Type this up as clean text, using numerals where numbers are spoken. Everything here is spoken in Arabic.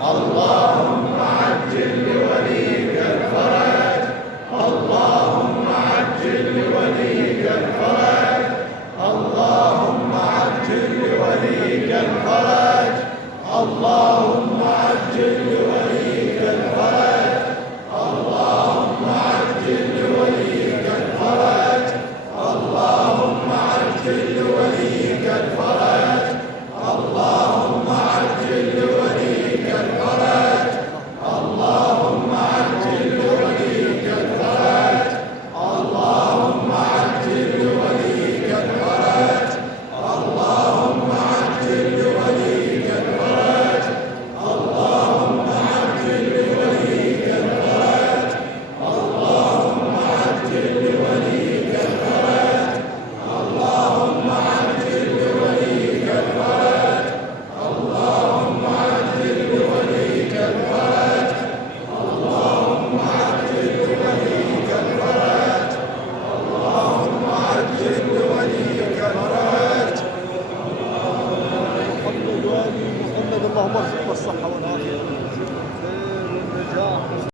اللهم عجل لوليك الفرج، اللهم عجل لوليك الفرج، اللهم عجل لوليك الفرج، اللهم عجل لوليك الفرج، اللهم عجل لوليك الفرج، اللهم عجل لوليك الفرج، اللهم عجل لوليك الفرج، اللهم عجل لوليك الفرج، اللهم عجل لوليك الفرج، اللهم عجل لوليك الفرج، اللهم عجل لوليك الفرج، اللهم عجل لوليك الفرج، اللهم عجل لوليك الفرج، اللهم عجل لوليك الفرج، اللهم عجل لوليك الفرج، اللهم عجل لوليك الفرج. محمد وآل محمد، اللهم ارزقنا الصحة والعافية.